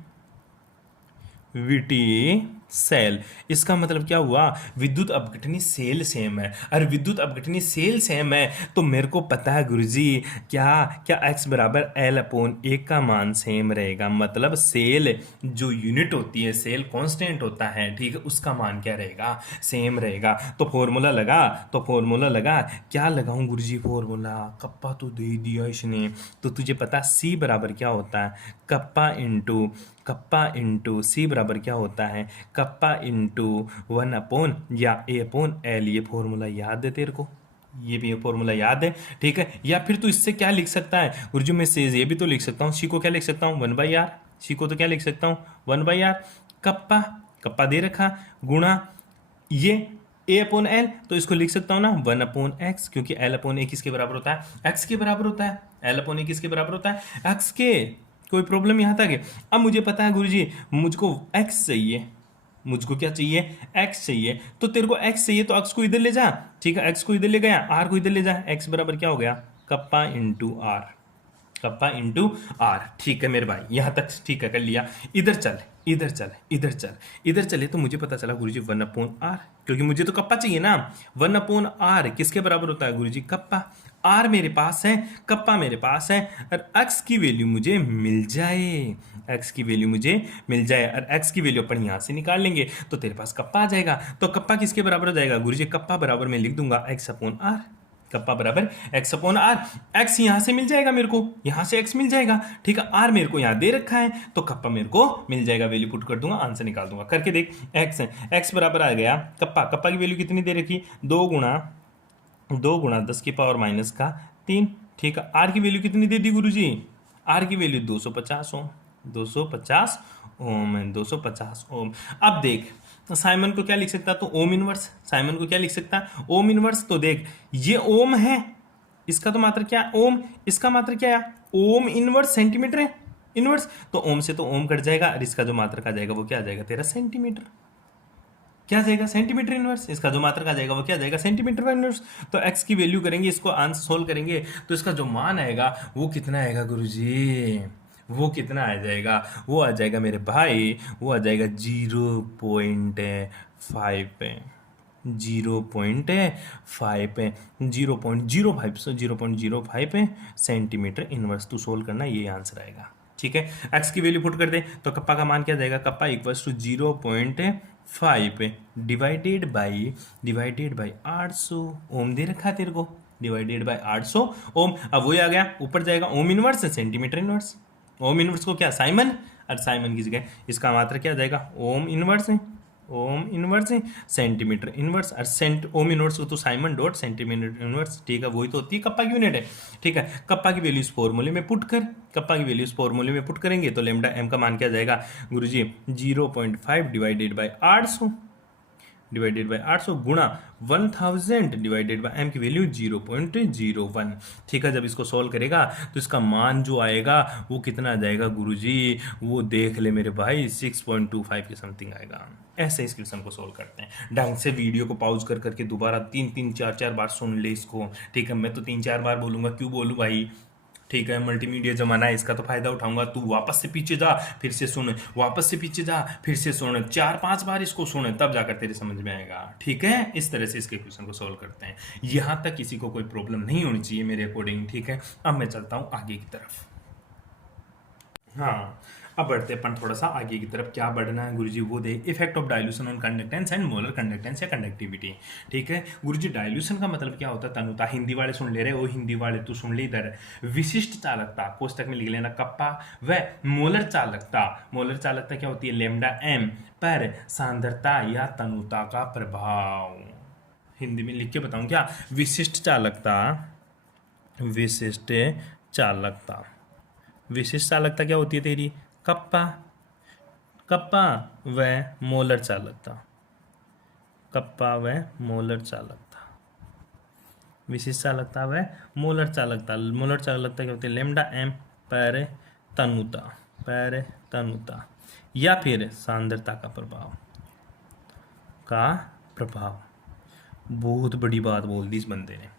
cell. इसका मतलब क्या हुआ? विद्युत अपघटनी सेल सेम है। और विद्युत अपघटनी सेल सेम है तो मेरे को पता है गुरुजी, क्या क्या x बराबर L/1 का मान सेम रहेगा। मतलब सेल जो यूनिट होती है, सेल कांस्टेंट होता है, ठीक है, उसका मान क्या रहेगा? सेम रहेगा। तो फॉर्मूला लगा, तो फॉर्मूला लगा, क्या लगाऊं गुरुजी फॉर्मूला? कप्पा तो दे दिया इसने। तो तुझे पता C बराबर क्या होता है? कप्पा इंटू सी बराबर क्या होता है? कप्पा इंटू 1 या A/L। ये फॉर्मूला याद है तेरे को? ये भी फॉर्मूला याद है? ठीक है, या फिर तू इससे क्या लिख सकता है गुरुजी? मैं से ये भी तो लिख सकता हूँ, सी को क्या लिख सकता हूँ? 1/r। सी को तो क्या लिख सकता हूँ? 1/r। कप्पा, कप्पा दे रखा, गुणा ये A/L, तो इसको लिख सकता हूँ ना 1/x, क्योंकि L/a किसके बराबर होता है? x के बराबर होता है। L/a किसके बराबर होता है? x के। कोई प्रॉब्लम यहाँ तक है? अब मुझे पता है गुरुजी, मुझको x चाहिए, मुझको क्या चाहिए? x चाहिए। तो तेरे को x चाहिए तो x को इधर ले जा। ठीक है, x को इधर ले गया, r को इधर ले जा। x बराबर क्या हो गया? Kappa into R, kappa into R. ठीक है मेरे भाई, यहां तक ठीक है, कर लिया। इधर चल, इधर चल, इधर चल, इधर चले तो मुझे पता चला गुरुजी 1/r, क्योंकि मुझे तो कप्पा चाहिए ना। 1/r किसके बराबर होता है गुरुजी? कप्पा। आर मेरे पास है, कप्पा मेरे पास है, और x की वैल्यू मुझे मिल जाए, x की वैल्यू मुझे मिल जाए, और x की वैल्यू अपन यहां से निकाल लेंगे तो तेरे पास कप्पा आ जाएगा। तो कप्पा किसके बराबर हो जाएगा गुरुजी? कप्पा बराबर मैं लिख दूंगा x/r। कप्पा बराबर x/r। x यहां से मिल जाएगा मेरे को, यहां से x मिल जाएगा। ठीक है, r मेरे को यहां दे रखा है तो कप्पा मेरे को मिल जाएगा। वैल्यू पुट कर दूंगा, आंसर निकाल दूंगा। करके देख, x बराबर आ गया कप्पा, कप्पा की वैल्यू कितनी दे रखी? 2 गुणा 10⁻³ ठीक है, r की वैल्यू कितनी दे दी गुरुजी? r की वैल्यू 250 ओम, 250 ओम, 250 ओम। अब देख, साइमन को क्या लिख सकता? तो ओम इनवर्स। साइमन को क्या लिख सकता? Ohm inverse. तो देख, ये ओम है, इसका तो मात्र क्या? ओम। इसका मात्र क्या है? ओम इनवर्स सेंटीमीटर है, इनवर्स। तो ओम से तो ओम कट जाएगा, और इसका जो मात्रक आ जाएगा वो क्या आ जाएगा तेरा? सेंटीमीटर। क्या जाएगा? Centimetre inverse. इसका जो मात्रक आ जाएगा वो क्या आ जाएगा? Centimetre inverse. तो x की वैल्यू करेंगे, इसको आंसर सोल्व करेंगे, तो इसका जो मान आएगा वो कितना आएगा गुरुजी? वो कितना आ जाएगा? वो आ जाएगा मेरे भाई, वो आ जाएगा 0.5 पे, 0.5 0.05 सेंटीमीटर इनवर्स। टू सोल्व करना, ये आंसर आएगा। ठीक है, x की वैल्यू पुट कर दे तो कप्पा का मान क्या जाएगा? Kappa equals to 0.5 divided by 800 ohm दे रखा तेरे को, डिवाइडेड बाई 800 ओम। अब वही आ गया, ऊपर जाएगा ohm inverse centimetre inverse. Ohm inverse को क्या? साइमन, और साइमन की जगह इसका मात्रा क्या जाएगा? ओम इनवर्स है, ओम इनवर्स है सेंटीमीटर इनवर्स, और ओम इनवर्स को तो साइमन डॉट सेंटीमीटर इनवर्स। ठीक है, वही तो होती है कप्पा की यूनिट है। ठीक है, कप्पा की वैल्यू इस फॉर्मूले में पुट कर, कप्पा की वैल्यू इस फॉर्मूले में पुट करेंगे तो लेमडा एम का मान क्या जाएगा गुरुजी? 0.5 डिवाइडेड बाई 800 गुणा 1000 डिवाइडेड बाई एम की वैल्यू 0.01। ठीक है, जब इसको सॉल्व करेगा तो इसका मान जो आएगा वो कितना आ जाएगा गुरुजी? वो देख ले मेरे भाई, 6.25 के समथिंग आएगा। ऐसे इस क्वेश्चन को सॉल्व करते हैं। ढंग से वीडियो को पॉज कर करके दोबारा 3-3 4-4 बार सुन ले इसको। ठीक है, मैं तो 3-4 बार बोलूंगा, क्यों बोलूं भाई? ठीक है, मल्टीमीडिया जमाना है, इसका तो फायदा उठाऊंगा। तू वापस से पीछे जा, फिर से सुन, वापस से पीछे जा, फिर से सुन, 4-5 बार इसको सुन, तब जाकर तेरे समझ में आएगा। ठीक है, इस तरह से इसके क्वेश्चन को सॉल्व करते हैं। यहां तक किसी को कोई प्रॉब्लम नहीं होनी चाहिए मेरे अकॉर्डिंग। ठीक है, अब मैं चलता हूं आगे की तरफ। हाँ, अब बढ़ते हैं अपन थोड़ा सा आगे की तरफ। क्या बढ़ना है गुरुजी, वो the effect of dilution on conductance and molar conductance या कंडक्टिविटी। ठीक है गुरुजी, डाइल्यूशन का मतलब क्या होता है तनुता। हिंदी वाले सुन ले रहे हो, हिंदी वाले तू सुन ले इधर। विशिष्ट चालकता कोष्टक में लिख लेना कप्पा। व मोलर चालकता, मोलर चालकता क्या होती है, लेमडा एम पर सांद्रता या तनुता का प्रभाव। हिंदी में लिख के बताऊं क्या, विशिष्ट चालकता, विशिष्ट चालकता, विशिष्ट चालकता क्या होती है तेरी, कप्पा, कप्पा व मोलर चालकता, कप्पा व मोलर चालकता, विशिष्ट चालकता व मोलर चालकता। मोलर चालकता क्या होती है, लेमडा एम पर तनुता, पर तनुता या फिर सांद्रता का प्रभाव, का प्रभाव। बहुत बड़ी बात बोल दी इस बंदे ने।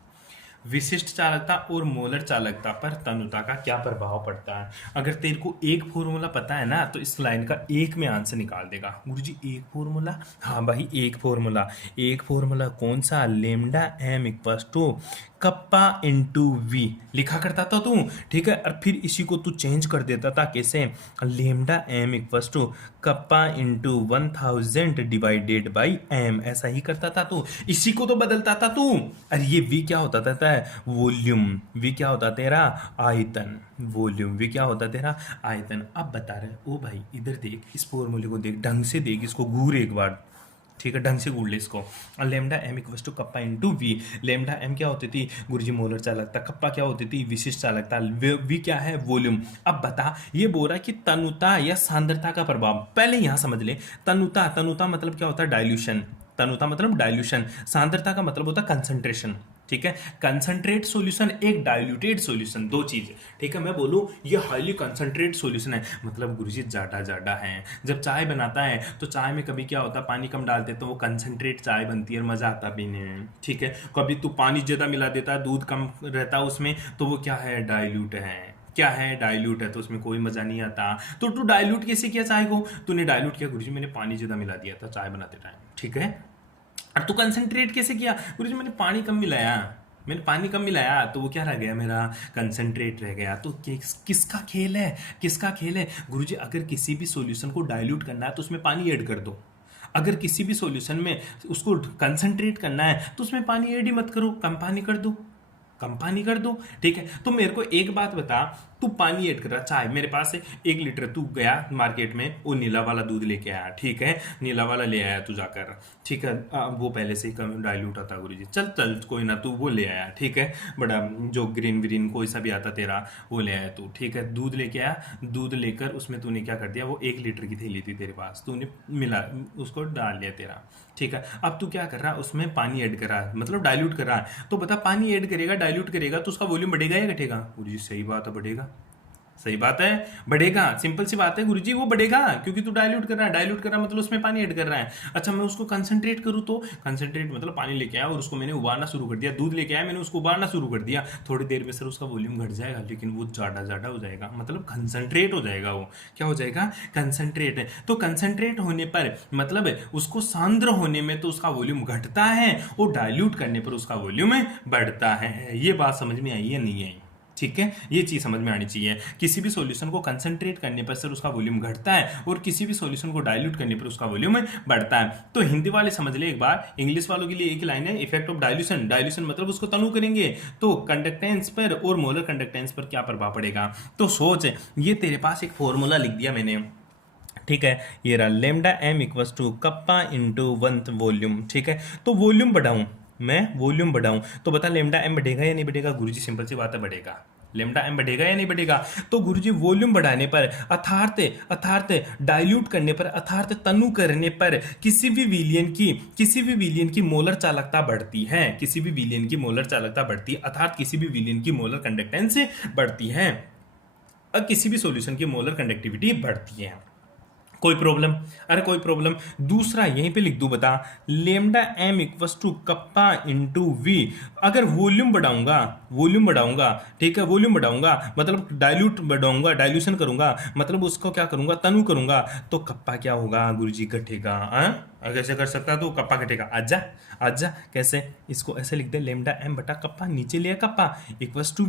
विशिष्ट चालकता और मोलर चालकता पर तनुता का क्या प्रभाव पड़ता है। अगर तेरे को एक फॉर्मूला पता है ना, तो इस लाइन का एक में आंसर निकाल देगा। गुरुजी एक फॉर्मूला, हाँ भाई एक फॉर्मूला। एक फॉर्मूला कौन सा, lambda M equals to kappa into V लिखा करता था तू। ठीक है, और फिर इसी को तू चेंज कर देता था, कैसे, lambda M equals to kappa into 1000 divided by M, ऐसा ही करता था तू, इसी को तो बदलता था तू। अरे ये वी क्या होता था, वॉल्यूम। वी क्या होता तेरा, आयतन। वॉल्यूम, वी क्या होता तेरा, आयतन। अब बता रहे ओ भाई इधर देख, इस फॉर्मूले को देख, ढंग से देख, इसको घूर एक बार। ठीक है, ढंग से गूढ़ ले इसको। Lambda M equals to kappa into V. Lambda M क्या होती थी गुरुजी, मोलर चालकता। कप्पा क्या होती थी, विशिष्ट चालकता। वी क्या है, वॉल्यूम। अब बता, ये बोल रहा है कि तनुता या सांद्रता का प्रभाव। पहले यहां समझ ले, तनुता, तनुता मतलब क्या होता है, डाइल्यूशन। तनुता मतलब डाइल्यूशन। सांद्रता का मतलब होता है कंसंट्रेशन। ठीक है, कंसंट्रेट सॉल्यूशन, एक डाइल्यूटेड सॉल्यूशन, दो चीज। ठीक है, मैं बोलूं ये हाईली कंसंट्रेट सॉल्यूशन है, मतलब गुरुजी जाडा जाडा है। जब चाय बनाता है तो चाय में कभी क्या होता है, पानी कम डालते तो वो कंसंट्रेट चाय बनती है और मजा आता पीने में। ठीक है, कभी तू पानी ज्यादा मिला देता है, दूध कम रहता है उसमें, तो वो क्या है, डाइल्यूट है। क्या है, डाइल्यूट है, तो उसमें कोई मजा नहीं आता। तो तू डाइल्यूट कैसे किया चाय को, तूने डाइल्यूट किया गुरुजी, मैंने पानी ज्यादा मिला दिया था चाय बनाते टाइम। ठीक है, और तू कंसंट्रेट कैसे किया गुरुजी, मैंने पानी कम मिलाया, मैंने पानी कम मिलाया, तो वो क्या रह गया, मेरा कंसंट्रेट रह गया। तो किसका खेल है, किसका खेल है गुरुजी। अगर किसी भी सॉल्यूशन को डाइल्यूट करना है तो उसमें पानी ऐड कर दो। अगर किसी भी सॉल्यूशन में उसको कंसंट्रेट करना है तो उसमें पानी ऐड ही मत करो, कम पानी कर दो, कम पानी कर दो। ठीक है, तो मेरे को एक बात बता, तू पानी ऐड कर रहा, चाय मेरे पास है 1 लीटर, तू गया मार्केट में, वो नीला वाला दूध लेके आया। ठीक है, नीला वाला ले आया तू जाकर। ठीक है, वो पहले से ही कम डाइल्यूट आता गुरुजी, चल चल कोई ना, तू वो ले आया। ठीक है, बड़ा जो ग्रीन व्रीन कोई सा भी आता तेरा, वो ले आया तू। ठीक है, दूध लेके आया, दूध लेकर उसमें तूने क्या कर दिया, वो 1 लीटर की थैली थी तेरे पास, तूने मिला उसको डाल लिया तेरा। ठीक है, अब तू क्या कर रहा है, उसमें पानी ऐड कर रहा है, मतलब डाइल्यूट कर रहा है। तो बता, पानी ऐड करेगा, डाइल्यूट करेगा, तो उसका वॉल्यूम बढ़ेगा या घटेगा गुरुजी। सही बात है, बढ़ेगा। सही बात है, बढ़ेगा। सिंपल सी बात है गुरुजी, वो बढ़ेगा, क्योंकि तू डाइल्यूट कर रहा है। डाइल्यूट कर रहा है मतलब उसमें पानी ऐड कर रहा है। अच्छा, मैं उसको कंसंट्रेट करूँ तो कंसंट्रेट मतलब पानी लेके आया और उसको मैंने उबालना शुरू कर दिया, दूध लेके आया मैंने उसको उबालना शुरू कर दिया, थोड़ी देर में सर उसका वॉल्यूम घट जाएगा, लेकिन वो ज्यादा ज्यादा हो जाएगा, मतलब कंसंट्रेट हो जाएगा। वो क्या हो जाएगा, कंसंट्रेट। तो कंसंट्रेट होने पर मतलब उसको सांद्र होने में तो उसका वॉल्यूम घटता है, और डाइल्यूट करने पर उसका वॉल्यूम बढ़ता है। ये बात समझ में आई है, नहीं आई। ठीक है, ये चीज समझ में आनी चाहिए। किसी भी सॉल्यूशन को कंसंट्रेट करने पर सर उसका वॉल्यूम घटता है, और किसी भी सॉल्यूशन को डाइल्यूट करने पर उसका वॉल्यूम बढ़ता है। तो हिंदी वाले समझ ले एक बार, इंग्लिश वालों के लिए एक लाइन है, इफेक्ट ऑफ डाइल्यूशन। डाइल्यूशन मतलब उसको तनु करेंगे तो कंडक्टेंस पर और मोलर कंडक्टेंस पर क्या प्रभाव पड़ेगा। तो सोच, ये तेरे पास एक फॉर्मूला लिख दिया मैंने। ठीक है, ये रहा lambda M equals to kappa into 1 volume. ठीक है, तो वॉल्यूम बढ़ाऊं, मैं वॉल्यूम बढ़ाऊं तो बता लेमडा एम बढ़ेगा या नहीं बढ़ेगा गुरुजी। सिंपल सी बात है, बढ़ेगा। लेमडा एम बढ़ेगा या नहीं बढ़ेगा। तो गुरुजी वॉल्यूम बढ़ाने पर अर्थात डाइल्यूट करने पर, अर्थात तनु करने पर किसी भी विलियन की मोलर चालकता बढ़ती है, किसी भी विलियन की मोलर चालकता बढ़ती है, अर्थात किसी भी विलियन की मोलर कंडक्टेंस बढ़ती है, और किसी भी सॉल्यूशन की मोलर कंडक्टिविटी बढ़ती है। कोई प्रॉब्लम? अरे कोई प्रॉब्लम? दूसरा यहीं पे लिख दूं, बता, lambda M equals to kappa into V. अगर वॉल्यूम बढ़ाऊंगा, ठीक है, वॉल्यूम बढ़ाऊंगा मतलब डाइल्यूट बढ़ाऊंगा, डाइल्यूशन करूंगा, मतलब उसको क्या करूंगा, तनु करूंगा, तो कप्पा क्या होगा गुरुजी, घटेगा। हाँ, अगर कैसे कर सकता तो कप्पा घटेगा। आजा आजा, कैसे? इसको ऐसे लिख दे, लेमडा एम बटा कप्पा, नीचे लिया कप्पा, इक्वस टू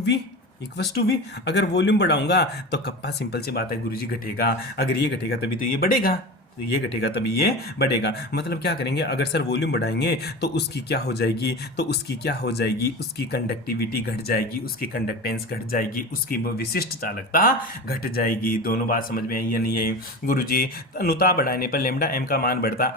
वी। अगर वॉल्यूम बढ़ाऊंगा तो कप्पा, सिंपल सी बात है गुरुजी, घटेगा। अगर ये घटेगा तभी तो ये बढ़ेगा, तो ये घटेगा तभी ये बढ़ेगा। मतलब क्या करेंगे, अगर सर वॉल्यूम बढ़ाएंगे तो उसकी क्या हो जाएगी, उसकी कंडक्टिविटी घट जाएगी, उसकी कंडक्टेंस घट जाएगी, उसकी विशिष्ट चालकता घट जाएगी। दोनों बात समझ में आई या नहीं आई गुरुजी? तनुता बढ़ाने पर लेमडा एम का मान बढ़ता है,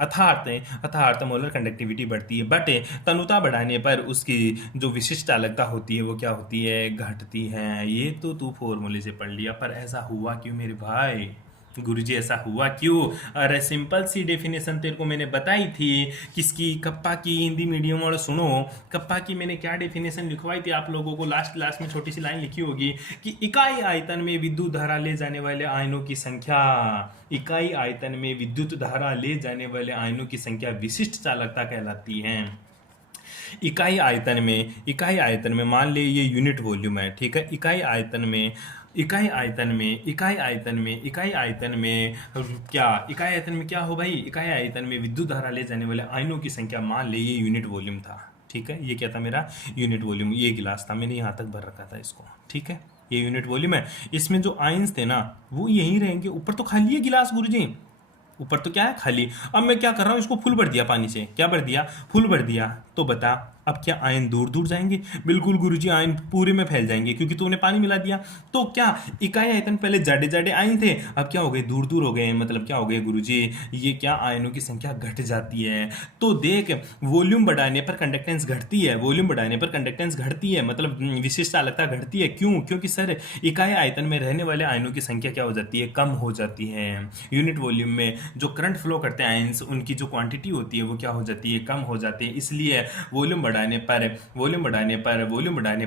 अर्थात मोलर कंडक्टिविटी बढ़ती है, बट तनुता बढ़ाने पर उसकी जो विशिष्ट चालकता होती है वो क्या होती है, घटती है। ये तो तू फॉर्मूले से पढ़ लिया, पर ऐसा हुआ क्यों मेरे भाई? गुरुजी ऐसा हुआ क्यों? अरे सिंपल सी डेफिनेशन तेरे को मैंने बताई थी, किसकी, कप्पा की। हिंदी मीडियम वालों सुनो, कप्पा की मैंने क्या डेफिनेशन लिखवाई थी आप लोगों को, लास्ट क्लास में छोटी सी लाइन लिखी होगी कि इकाई आयतन में विद्युत धारा ले जाने वाले आयनों की संख्या, इकाई आयतन में विद्युत धारा ले जाने वाले आयनों की संख्या विशिष्ट चालकता कहलाती है। इकाई आयतन में मान ले ये यूनिट वॉल्यूम है, ठीक है, इकाई आयतन में क्या हो भाई, इकाई आयतन में विद्युत धारा ले जाने वाले आयनों की संख्या, मान ले ये यूनिट वॉल्यूम था, ठीक है, ये क्या था मेरा यूनिट वॉल्यूम, ये गिलास था, मैंने यहाँ तक भर रखा था इसको, ठीक है, ये यूनिट वॉल्यूम है। इसमें जो आयंस थे ना वो यहीं रहेंगे, ऊपर तो खाली है गिलास गुरुजी, ऊपर तो क्या है, खाली। अब मैं क्या कर रहा हूँ, इसको फुल भर दिया पानी से, क्या भर दिया, फुल भर दिया। तो बता अब क्या आयन दूर दूर जाएंगे? बिल्कुल गुरुजी, आयन पूरे में फैल जाएंगे क्योंकि तूने पानी मिला दिया। तो क्या इकाई आयतन पहले जाडे जाडे आयन थे, अब क्या हो गए, दूर दूर हो गए, मतलब क्या हो गए गुरुजी, ये क्या आयनों की संख्या घट जाती है। तो देख, वॉल्यूम बढ़ाने पर कंडक्टेंस घटती है, मतलब विशिष्ट चालकता घटती है। क्यों? क्योंकि सर इकाई आयतन में रहने वाले आयनों की संख्या क्या हो जाती है, कम हो जाती है। यूनिट वॉल्यूम में जो करंट फ्लो करते हैं आयंस, उनकी जो क्वांटिटी होती है वो क्या हो जाती है, कम हो जाती है। इसलिए वॉल्यूम बढ़ाने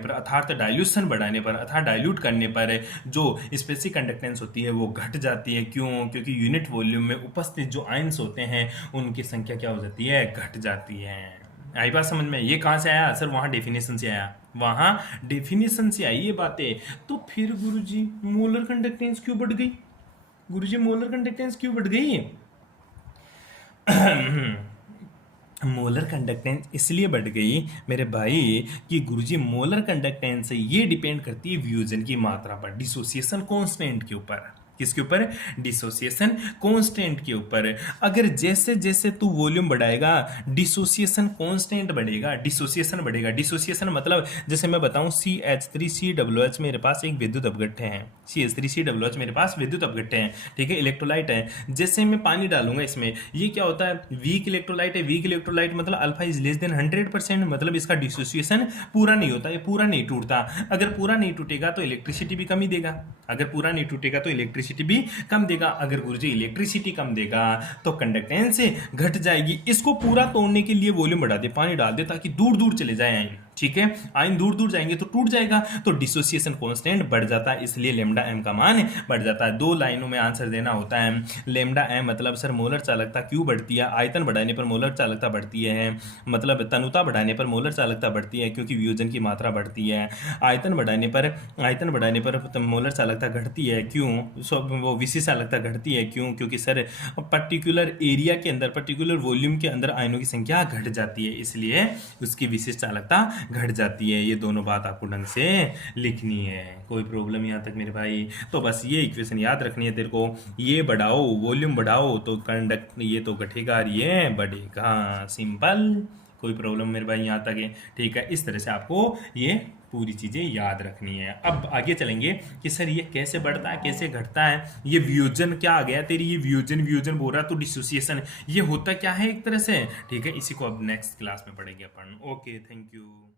पर अर्थात डाइल्यूशन बढ़ाने पर, अर्थात डाइल्यूट करने पर जो स्पेसिफिक कंडक्टेंस होती है वो घट जाती है। क्यों? क्योंकि यूनिट वॉल्यूम में उपस्थित जो आयंस होते हैं उनकी संख्या क्या हो जाती है, घट जाती है। आई बात समझ में? ये कहाँ से आया सर? वहाँ डेफिनेशन से आया, ये बातें। तो फिर गुरुजी मोलर कंडक्टेंस क्यों बढ़ गई? मोलर कंडक्टेंस इसलिए बढ़ गई मेरे भाई कि गुरुजी मोलर कंडक्टेंस ये डिपेंड करती है वियोजन की मात्रा पर, डिसोसिएशन कांस्टेंट के ऊपर। किसके ऊपर? डिसोसिएशन कांस्टेंट के ऊपर। अगर जैसे जैसे तू वॉल्यूम बढ़ाएगा डिसोसिएशन कांस्टेंट बढ़ेगा, डिसोसिएशन मतलब जैसे मैं बताऊं CH3COOH मेरे पास एक विद्युत अपघट्य है, CH3COOH मेरे पास विद्युत अपघट्य है, ठीक है, इलेक्ट्रोलाइट है। जैसे मैं पानी डालूंगा इसमें, ये क्या होता है, वीक इलेक्ट्रोलाइट मतलब अल्फा इज लेस देन 100%, मतलब इसका डिसोसिएशन पूरा नहीं होता, ये पूरा नहीं टूटता। अगर पूरा नहीं टूटेगा तो इलेक्ट्रिसिटी भी कम ही देगा, अगर गुरुजी इलेक्ट्रिसिटी कम देगा तो कंडक्टेंस घट जाएगी। इसको पूरा तोड़ने के लिए वॉल्यूम बढ़ा दे, पानी डाल दे ताकि दूर दूर चले जाए आयन, ठीक है, आयन दूर दूर जाएंगे तो टूट जाएगा, तो डिसोसिएशन कांस्टेंट बढ़ जाता है, इसलिए लेमडा एम का मान बढ़ जाता है। 2 लाइनों में आंसर देना होता है। लेमडा एम मतलब सर मोलर चालकता क्यों बढ़ती है? आयतन बढ़ाने पर मोलर चालकता बढ़ती है, मतलब तनुता बढ़ाने पर मोलर चालकता बढ़ती है क्योंकि वियोजन की मात्रा बढ़ती है। आयतन बढ़ाने पर मोलर चालकता घटती है, क्यों? वो विशिष्ट चालकता घटती है, क्यों? क्योंकि सर पर्टिकुलर एरिया के अंदर, पर्टिकुलर वॉल्यूम के अंदर आयनों की संख्या घट जाती है, इसलिए उसकी विशिष्ट चालकता घट जाती है। ये दोनों बात आपको ढंग से लिखनी है। कोई प्रॉब्लम यहाँ तक मेरे भाई? तो बस ये इक्वेशन याद रखनी है तेरे को, ये बढ़ाओ, वॉल्यूम बढ़ाओ तो कंडक्ट, ये तो घटेगा और ये बढ़ेगा, सिंपल। कोई प्रॉब्लम मेरे भाई यहाँ तक है? ठीक है, इस तरह से आपको ये पूरी चीज़ें याद रखनी है। अब आगे चलेंगे कि सर ये कैसे बढ़ता है, कैसे घटता है, ये वियोजन क्या आ गया तेरी, ये वियोजन बोल रहा, तो डिसोसिएशन ये होता क्या है एक तरह से, ठीक है, इसी को अब नेक्स्ट क्लास में पढ़ेंगे अपन। Okay, thank you.